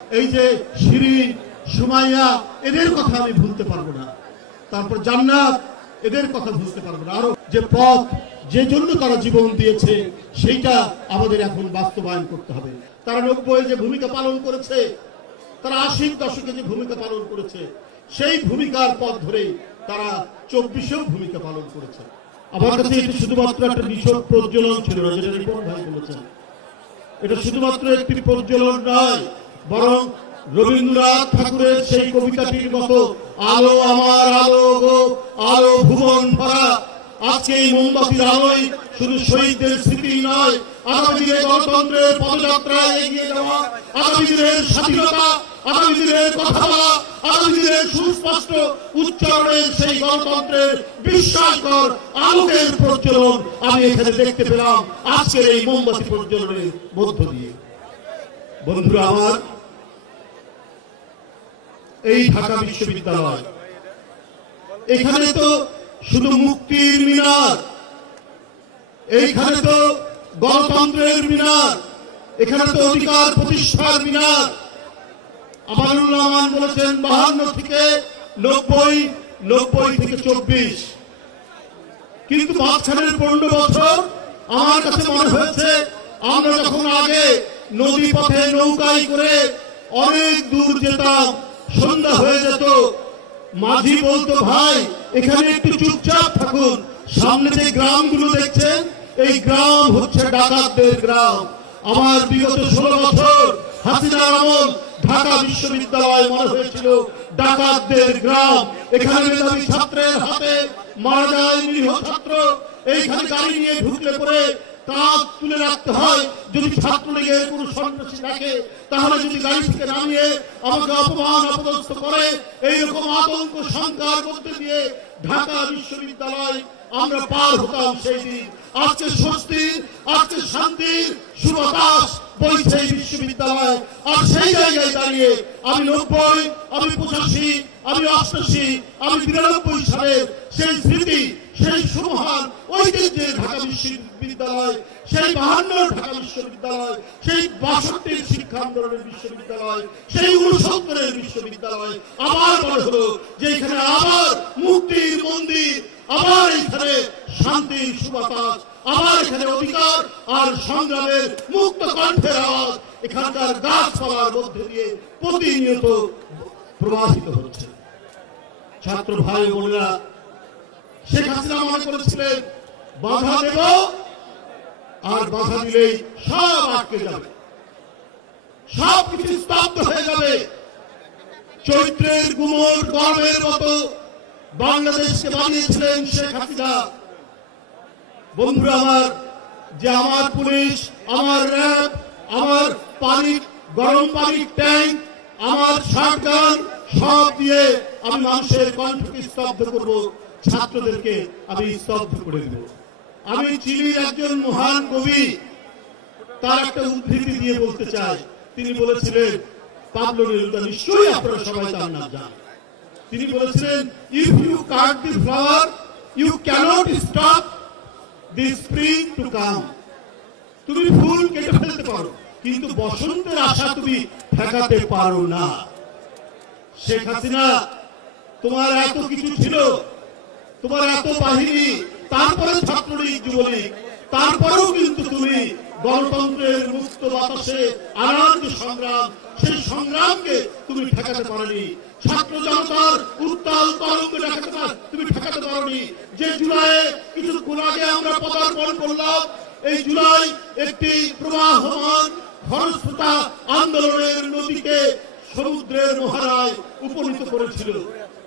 এই যে শিরিন, সুমাইয়া, এদের কথা আমি ভুলতে পারবো না। তারপর জান্নাত, এদের কথা ভুলতে পারবো না। আরো যে পথ, যে জন্য তারা জীবন দিয়েছে, সেইটা আমাদের এখন বাস্তবায়ন করতে হবে। তারা 90 যে ভূমিকা পালন করেছে, তারা 80 দশকে যে ভূমিকা পালন করেছে, সেই ভূমিকার পথ ধরে তারা 24-এও ভূমিকা পালন করেছে। আমার কাছে এটা শুধুমাত্র একটা নিছক প্রজ্বলন ছিল না, যেটা রিপন ভাই বলেছেন। এটা শুধুমাত্র একটি প্রজ্বলন নয়, বরং রবীন্দ্রনাথ ঠাকুরের সেই কবিতাটির মতো আলো আমার আলো গো, আলো ভুবন ভরা। আজকে এই মোমবাতির আলোয় শুধু শহীদদের স্মৃতি নয়, আগামী দিনে গণতন্ত্রের পদযাত্রায় এগিয়ে যাওয়া, আগামী দিনের স্বাধীনতা, আগামী দিনের কথা বলা, আগামী দিনের সুস্পষ্ট উচ্চারণের সেই গণতন্ত্রের বিশ্বাসকর আলোকের প্রজ্বলন আমি এখানে দেখতে পেলাম আজকের এই মোমবাতি প্রজ্বলনের মধ্য দিয়ে। বন্ধুরা আমার, এই ঢাকা বিশ্ববিদ্যালয়, এখানে তো শুধু মুক্তির মিনার, এইখানে তো গণতন্ত্রের মিনার, এখানে তো অধিকার প্রতিষ্ঠার মিনার। আমানুর রহমান বলেছেন 52 থেকে 90, 90 থেকে 24, কিন্তু মাঝখানের 15 বছর আমার কাছে মনে হয়েছে আমরা যখন আগে নদী পথে নৌকায় করে অনেক দূর যেতাম, সন্ধ্যা হয়ে যেত, মাঝি বলতো ভাই এখানে একটু চুপচাপ থাকুন, সামনে যে গ্রামগুলো দেখছেন এই গ্রাম হচ্ছে ডাকাতদের গ্রাম। আমার বিগত 16 বছর হাসিনার আমল ঢাকা বিশ্ববিদ্যালয় মনে হয়েছিল ডাকাতদের গ্রাম। এখানে মেধাবী ছাত্রের হাতে মারা যায় নিরীহ ছাত্র, এইখানে গাড়ি নিয়ে ঢুকলে পরে কাজ তুলে রাখতে হয়, যদি ছাত্রলীগের কোনো সন্ত্রাসী থাকে তাহলে যদি গাড়ি থেকে নামিয়ে আমাকে অপমান অপদস্থ করে, এইরকম আতঙ্ক সংখ্যার মধ্যে দিয়ে ঢাকা বিশ্ববিদ্যালয় আমরা পার হতাম সেই দিন। আজকে স্বস্তি, আজকে শান্তির সুবাতাস বইছে এই বিশ্ববিদ্যালয়। আর সেই জায়গায় দাঁড়িয়ে আমি 90, আমি 85, আমি 88, আমি 92 সালের সেই স্মৃতি, সেই সুমহান ঐতিহ্যের ঢাকা বিশ্ববিদ্যালয়, সেই 52 ঢাকা বিশ্ববিদ্যালয়, সেই 62 শিক্ষা আন্দোলনের বিশ্ববিদ্যালয়, সেই 69 বিশ্ববিদ্যালয় আবার মনে হলো যে এখানে আবার মুক্তির মন্দির, আবার এখানে শান্তির সুবাতাস, আবার এখানে অধিকার আর সংগ্রামের মুক্ত কণ্ঠের আওয়াজ এখানকার গাছপালার মধ্যে দিয়ে প্রতিনিয়ত প্রবাহিত হচ্ছে। ছাত্র ভাই বোনেরা, শেখ হাসিনা মনে করেছিলেন বাধা দেব আর বাধা দিলেই সব আটকে যাবে, সব কিছু স্তব্ধ হয়ে যাবে। চৈত্রের গুমর গর্বের মতো বাংলাদেশকে বানিয়েছিলেন শেখ হাসিনা। বন্ধুরা আমার, যে আমার পুলিশ, আমার র্যাব, আমার পানি, গরম পানির ট্যাঙ্ক, আমার শটগান সব দিয়ে আমি মানুষের কণ্ঠকে স্তব্ধ করব, ছাত্রদেরকে আমি স্তব্ধ করে দেব। আমি চিলির একজন মহান কবি, তার একটা উদ্ধৃতি দিয়ে বলতে চাই। তিনি বলেছিলেন, পাবলো নেরুদা, নিশ্চয়ই আপনারা সবাই তার নাম জানেন। তিনি বলেছিলেন, if you cut the flower you can't stop the spring to come. তুমি ফুল কেটে ফেলতে পারো, কিন্তু বসন্তের আশা তুমি ঠেকাতে পারো না। শেখ হাসিনা, তোমার এত কিছু ছিল, তোমার এত বাহিনী, তারপরে ছাত্রলীগ, যুবলীগ, তারপরেও কিন্তু তুমি গণতন্ত্রের মুক্ত বাতাসে আনন্দ সংগ্রাম, সেই সংগ্রামকে তুমি ঠেকাতে পারোনি। ছাত্র জনতার উত্তাল তরঙ্গ তুমি ঠেকাতে পারোনি। যে জুলাইয়ে কিছুক্ষণ আগে আমরা পদার্পণ করলাম, এই জুলাই একটি প্রবাহমান খরস্রোতা আন্দোলনের নদীকে সমুদ্রের মোহনায় উপনীত করেছিল।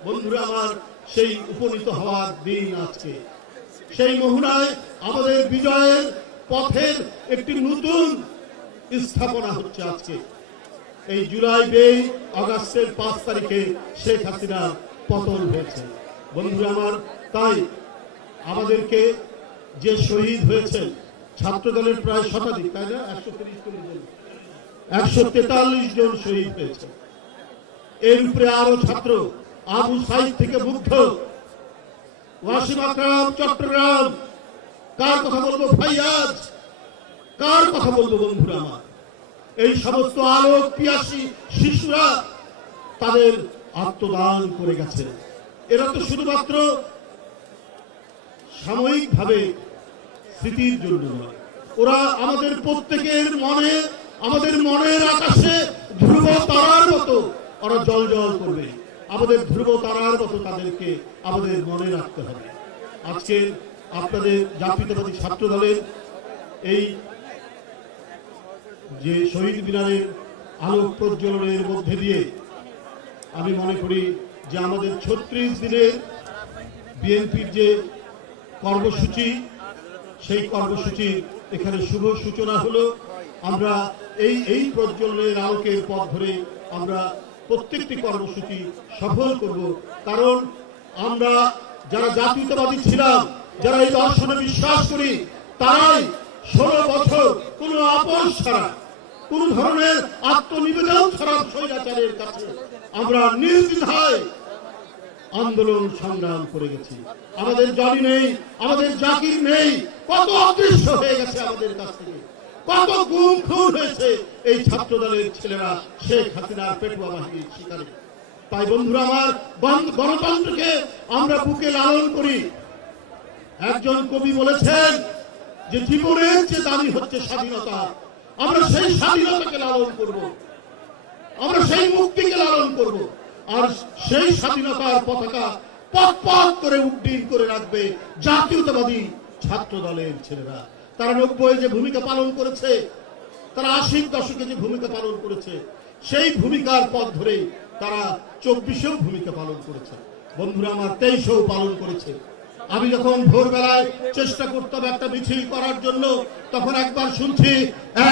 বন্ধুরা আমার, সেই উপনীত হওয়ার দিন আজকে। সেই মোহনায় আমাদের বিজয়ের পথের একটি নতুন স্থাপনা হচ্ছে আজকে। এই জুলাই, আগস্টের 5 তারিখে শেখ হাসিনা পতন হয়েছে। বন্ধুরা আমার, তাই আমাদেরকে যে শহীদ হয়েছে ছাত্র দলের প্রায় শতাধিক, তাই না, 143 জন শহীদ হয়েছে। এর উপরে আরো ছাত্র, আবু সাইদ থেকে মুগ্ধ, ওয়াসিম আকরাম চট্টগ্রাম, কার কথা বলবো, ফাইয়াজ, কার কথা বলবো। বন্ধুরা আমার, এই সমস্ত আলোক পিয়াসী শিশুরা তাদের আত্মদান করে গেছে। এরা তো শুধুমাত্র সাময়িকভাবে স্মৃতির জন্য নয়, ওরা আমাদের প্রত্যেকের মনে, আমাদের মনের আকাশে ধ্রুব তারার মতো ওরা জল জল করবে। আমাদের ধ্রুব তারার মতো তাদেরকে আমাদের মনে রাখতে হবে। আজকে আপনাদের জাতীয়তাবাদী ছাত্র দলের এই যে শহীদ মিনারের আলোক প্রজ্বলনের মধ্যে দিয়ে আমি মনে করি যে আমাদের 36 দিনের বিএনপির যে কর্মসূচি, সেই কর্মসূচির এখানে শুভ সূচনা হলো। আমরা এই প্রজ্বলনের আলোকের পথ ধরে আমরা প্রত্যেকটি কর্মসূচি সফল করব। কারণ আমরা যারা জাতীয়তাবাদী ছিলাম, যারা এই দর্শনে বিশ্বাস করি, তারাই 16 বছর কোনো আপোষ ছাড়া, কোন ধরনের আত্মনিবেদন ছাড়া স্বৈরাচারের কাছে আমরা নির্দ্বিধায় আন্দোলন সংগ্রাম করে গেছি। আমাদের জনি নেই, আমাদের জাকির নেই, কত অদৃশ্য হয়ে গেছে আমাদের কাছ থেকে, কত গুম খুন হয়েছে এই ছাত্র দলের ছেলেরা শেখ হাসিনার পেটুয়া বাহিনীর শিকারে। তাই বন্ধুরা আমার, গণতন্ত্রকে আমরা বুকে লালন করি। একজন কবি বলেছেন যে জীবনের যে দাবি হচ্ছে স্বাধীনতা, আমরা সেই স্বাধীনতাকে লালন করব, আমরা সেই মুক্তিকে লালন করব। আর সেই স্বাধীনতার পতাকা পথ পথ করে উড্ডীন করে রাখবে জাতীয়তাবাদী ছাত্র দলের ছেলেরা। তারা 90 যে ভূমিকা পালন করেছে, তারা 80 দশকে যে ভূমিকা পালন করেছে, সেই ভূমিকার পথ ধরে তারা 24 ভূমিকা পালন করেছে। বন্ধুরা আমার, 23 পালন করেছে। আমি যখন ভোরবেলায় চেষ্টা করতাম একটা মিছিল করার জন্য, তখন একবার শুনছি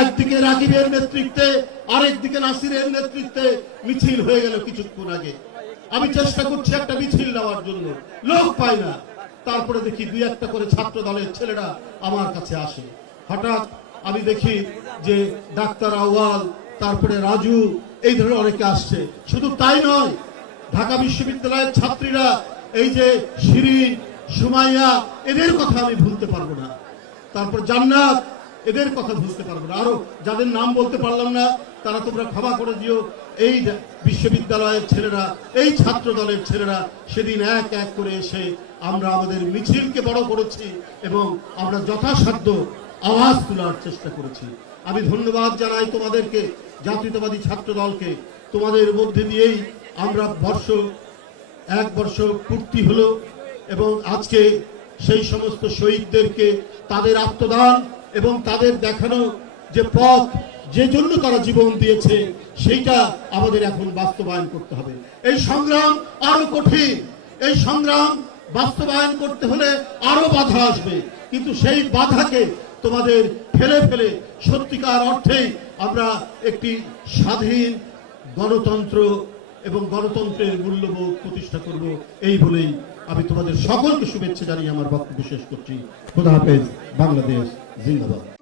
একদিকে রাকিবের নেতৃত্বে, আরেকদিকে নাসিরের নেতৃত্বে মিছিল হয়ে গেল কিছুক্ষণ আগে। আমি চেষ্টা করছি একটা মিছিল নেওয়ার জন্য, লোক পাই না। তারপরে দেখি 2-1টা করে ছাত্র দলের ছেলেরা আমার কাছে আসে। হঠাৎ আমি দেখি যে ডাক্তার আউয়াল, তারপরে রাজু, এই ধরনের অনেকে আসছে। শুধু তাই নয়, ঢাকা বিশ্ববিদ্যালয়ের ছাত্রীরা, এই যে শিরিন, সুমাইয়া, এদের কথা আমি ভুলতে পারবো না। তারপর জান্নাত, এদের কথা ভুলতে পারবো না। আরো যাদের নাম বলতে পারলাম না, তারা তোমরা ক্ষমা করে দিও। এই বিশ্ববিদ্যালয়ের ছেলেরা, এই ছাত্র দলের ছেলেরা সেদিন এক এক করে এসে আমরা আমাদের মিছিলকে বড় করেছি এবং আমরা যথাসাধ্য আওয়াজ তোলার চেষ্টা করেছি। আমি ধন্যবাদ জানাই তোমাদেরকে, জাতীয়তাবাদী ছাত্র দলকে। তোমাদের মধ্যে দিয়েই আমরা 1 বর্ষ পূর্তি হলো এবং আজকে সেই সমস্ত শহীদদেরকে তাদের আত্মদান এবং তাদের দেখানো যে পথ, যে জন্য তারা জীবন দিয়েছে, সেইটা আমাদের এখন বাস্তবায়ন করতে হবে। এই সংগ্রাম আরো কঠিন, এই সংগ্রাম বাস্তবায়ন করতে হলে আরো বাধা আসবে, কিন্তু সেই বাধাকে তোমাদের ফেলে ফেলে সত্যিকার অর্থেই আমরা একটি স্বাধীন গণতন্ত্র এবং গণতন্ত্রের মূল্যবোধ প্রতিষ্ঠা করব। এই বলেই আমি তোমাদের সকলকে শুভেচ্ছা জানিয়ে আমার বক্তব্য শেষ করছি। খোদা হাফেজ। বাংলাদেশ জিন্দাবাদ।